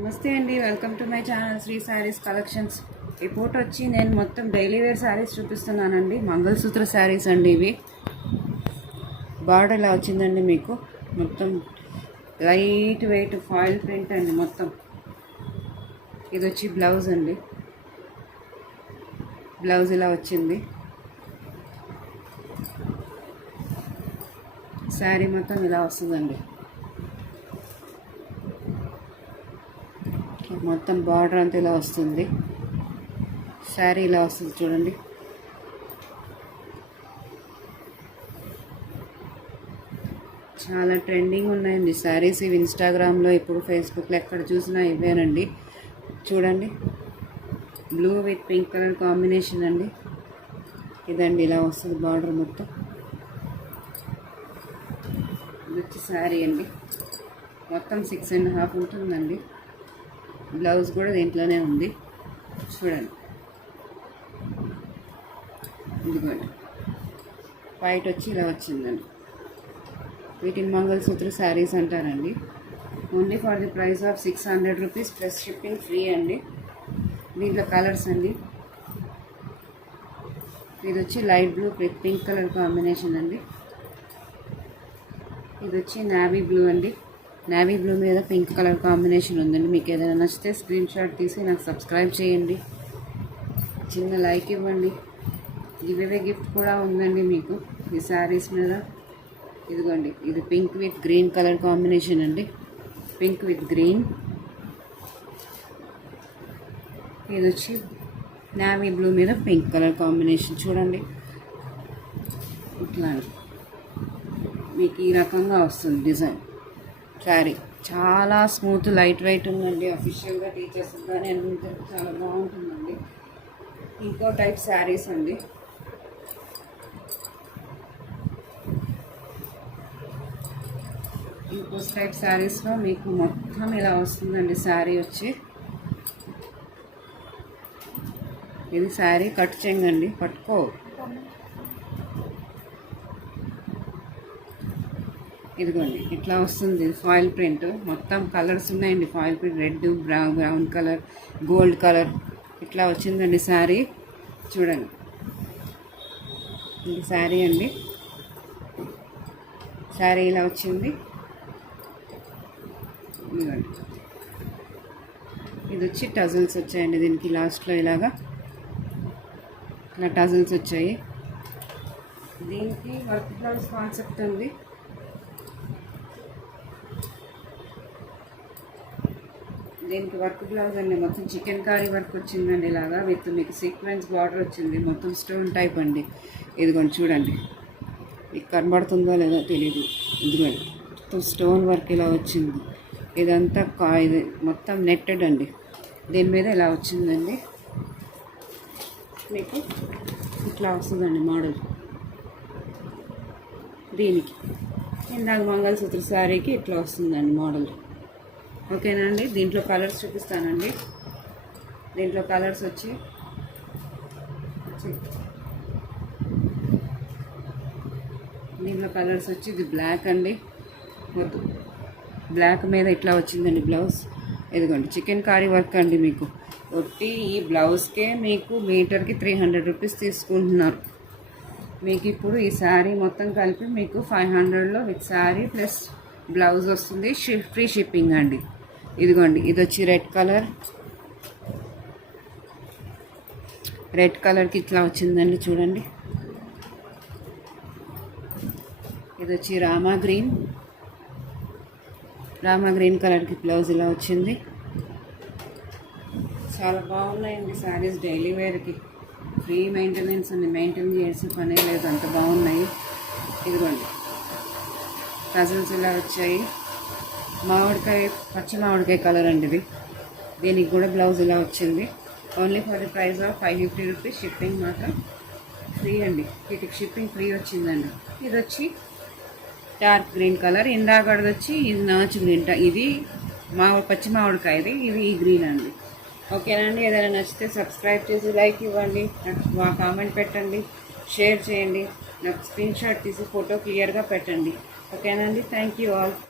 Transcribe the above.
నమస్తే అండి, welcome to my channel Sri sarees collections. ఈ ఫోటో వచ్చి నేను మొత్తం డైలీ వేర్ శారీస్ చూపిస్తున్నానండి. మంగళసూత్ర శారీస్ అండి ఇవి. బార్డర్ ఇలా వచ్చిందండి మీకు. మొత్తం లైట్ వెయిట్ ఫాయిల్ ప్రింట్ అండి మొత్తం. ఇది వచ్చి బ్లౌజ్ అండి. బ్లౌజ్ ఇలా వచ్చింది. శారీ మొత్తం ఇలా వస్తుందండి. మొత్తం బార్డర్ అంతా ఇలా వస్తుంది. శారీ ఇలా వస్తుంది చూడండి. చాలా ట్రెండింగ్ ఉన్నాయండి శారీస్ ఇవి. ఇన్స్టాగ్రామ్లో ఇప్పుడు ఫేస్బుక్లో ఎక్కడ చూసినా ఇవేనండి. చూడండి, blue with pink colour combination అండి. ఇదండి ఇలా వస్తుంది బార్డర్ మొత్తం. ఇది వచ్చి శారీ అండి. మొత్తం 6.5 ఉంటుందండి. బ్లౌజ్ కూడా దీంట్లోనే ఉంది చూడండి. ఇదిగోండి, వైట్ వచ్చి ఇలా వచ్చిందండి. వీటిని మంగళసూత్ర శారీస్ అంటారండి. Only for the price of 600 rupees plus shipping free అండి. దీంట్లో కలర్స్ అండి. ఇది వచ్చి light blue with pink colour combination అండి. ఇది వచ్చి నావీ బ్లూ అండి. నావీ బ్లూ మీద పింక్ కలర్ కాంబినేషన్ ఉందండి. మీకు ఏదైనా నచ్చితే స్క్రీన్ షాట్ తీసి నాకు సబ్స్క్రైబ్ చేయండి, చిన్న లైక్ ఇవ్వండి. గివ్ గిఫ్ట్ కూడా ఉందండి మీకు ఈ శారీస్ మీద. ఇదిగోండి, ఇది pink with green colour combination అండి. Pink with green. ఇది వచ్చి నావీ బ్లూ మీద పింక్ కలర్ కాంబినేషన్ చూడండి. ఇట్లా మీకు ఈ రకంగా వస్తుంది డిజైన్. శారీ చాలా స్మూత్ లైట్ వెయిట్ ఉందండి. అఫీషియల్గా టీచర్స్ కానీ అన్ని చాలా బాగుంటుందండి. ఇంకో టైప్ శారీస్ అండి. ఇంకో టైప్ శారీస్లో మీకు మొత్తం ఇలా వస్తుందండి. శారీ వచ్చి ఇది శారీ కట్ చెంగండి. పట్టుకో, ఇదిగోండి ఇట్లా వస్తుంది ఫాయిల్ ప్రింట్. మొత్తం కలర్స్ ఉన్నాయండి. Foil print red, brown colour, gold colour ఇట్లా వచ్చిందండి శారీ. చూడండి, ఇది శారీ అండి. శారీ ఇలా వచ్చింది. ఇదిగోండి, ఇది వచ్చి టజల్స్ వచ్చాయండి. దీనికి లాస్ట్లో ఇలా టజల్స్ వచ్చాయి. దీనికి వర్క్ బ్లౌజ్ కాన్సెప్ట్ ఉంది. దీనికి వర్క్ బ్లౌజ్ అండి. మొత్తం చికెన్ కారీ వర్క్ వచ్చిందండి. ఇలాగా విత్ మీకు సీక్వెన్స్ బార్డర్ వచ్చింది. మొత్తం స్టోన్ టైప్ అండి. ఇదిగోండి చూడండి, మీకు కనబడుతుందో లేదో తెలీదు. ఇదిగోండి, మొత్తం స్టోన్ వర్క్ ఇలా వచ్చింది. ఇదంతా ఇది మొత్తం నెట్టెడ్ అండి. దీని మీద ఇలా వచ్చిందండి. మీకు ఇట్లా వస్తుందండి మోడల్. దీనికి ఇందాక మంగళసూత్ర శారీకి ఇట్లా వస్తుందండి మోడల్. ఓకేనా అండి. దీంట్లో కలర్స్ చూపిస్తానండి. దీంట్లో కలర్స్ వచ్చి ఇది బ్లాక్ అండి. వద్దు, బ్లాక్ మీద ఇట్లా వచ్చిందండి బ్లౌజ్. ఇదిగోండి, చికెన్ కారీ వర్క్ అండి. మీకు ఒట్టి ఈ బ్లౌజ్కే మీకు మీటర్కి 300 రూపీస్ తీసుకుంటున్నారు. మీకు ఇప్పుడు ఈ శారీ మొత్తం కలిపి మీకు 500లో విత్ శారీ ప్లస్ బ్లౌజ్ వస్తుంది. ఫ్రీ షిప్పింగ్ అండి. ఇదిగోండి, ఇది వచ్చి రెడ్ కలర్కి ఇట్లా వచ్చిందండి చూడండి. ఇది వచ్చి రామా గ్రీన్ కలర్కి బ్లౌజ్ ఇలా వచ్చింది. చాలా బాగున్నాయండి శారీస్. డైలీ వేర్కి ఫ్రీ మెయింటెనెన్స్ అండి. మెయింటైన్ చేసే పనే లేదు, అంత బాగున్నాయి. ఇదిగోండి, టజల్స్ ఇలా వచ్చాయి. పచ్చి మామిడికాయ కలర్ అండి ఇది. దీనికి కూడా బ్లౌజ్ ఇలా వచ్చింది. Only for the price of 550 rupees. Shipping మాత్రం ఫ్రీ అండి. వీటికి షిప్పింగ్ ఫ్రీ వచ్చిందండి. ఇది వచ్చి డార్క్ గ్రీన్ కలర్. ఇందాకది వచ్చి ఇది నాచు గ్రీన్. ఇది పచ్చి మామిడికాయది. ఇది ఈ గ్రీన్ అండి. ఓకేనండి. ఏదైనా నచ్చితే సబ్స్క్రైబ్ చేసి లైక్ ఇవ్వండి, నాకు కామెంట్ పెట్టండి, షేర్ చేయండి, నాకు స్క్రీన్ షాట్ తీసి ఫోటో క్లియర్గా పెట్టండి. ఓకేనండి. Thank you all.